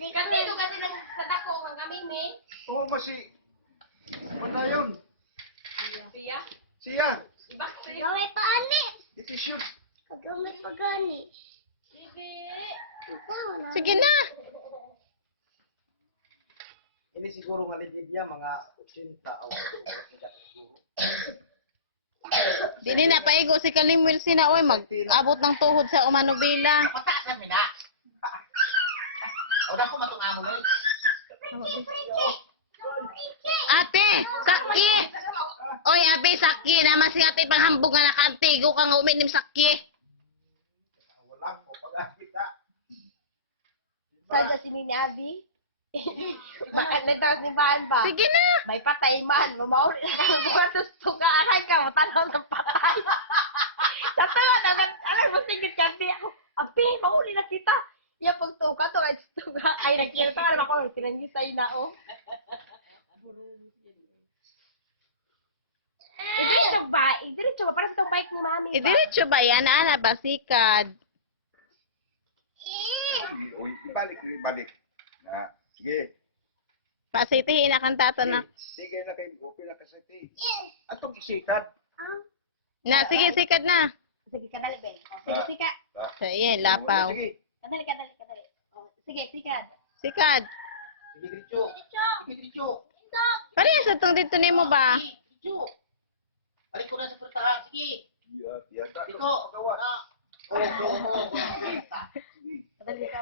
Kasi ito kasi lang sa dako kang kami, me. Oo ba si... Pandayon? Siya? Siya? Ibakti. Gawin pa ani. Ito siya. Kagawin pa gani. Sige. Sige na. Ini siguro nga ligid niya, mga 80 o... Dili na paigo si Kalimwil sina oy mag-abot ng tuhod sa umanobela. Patasan mi na. Ora ko matungamo ni. Ate, sakki. Oy, abe sakki na si ate panghambog nga nakantigo ka nga uminim sakki. Wala ko pag-akita. Sada si Nini Abi. Bakit na ito simbahan pa? Sige na. May patay man. Mamauli na ka. Bukatos tuga. Aray ka. Matanaw ng patay. Sa tuwa na. Aray mo sigit ka. Di ako. Abi, mauli na kita. Iya pag tuga to. Ay, tuga. Ay, nagkira to. Alam ako. Kinangisay na, oh. Idiretso ba? Idiretso ba? Parang itong bike ni Mami ba? Diretso ba yan? Ana, basikad. Uy, ibalik. Na, sige. Pasitihin na kang tato na. Sige na kay Gopi na kasati. Atong isikat. Na, sige, sikad na. Sige, kadali, Ben. O, sige, sika. So, yan, lapaw. Sige. Kadali. O, sige, sikad. Sikad. Sige diretso. Sige diretso. Parehas itong dito ni mo ba? Diretso. Balik ko na sa pultahan. Sige. Iya, biasa. Dito. Gawa. Oh. Kadali ka.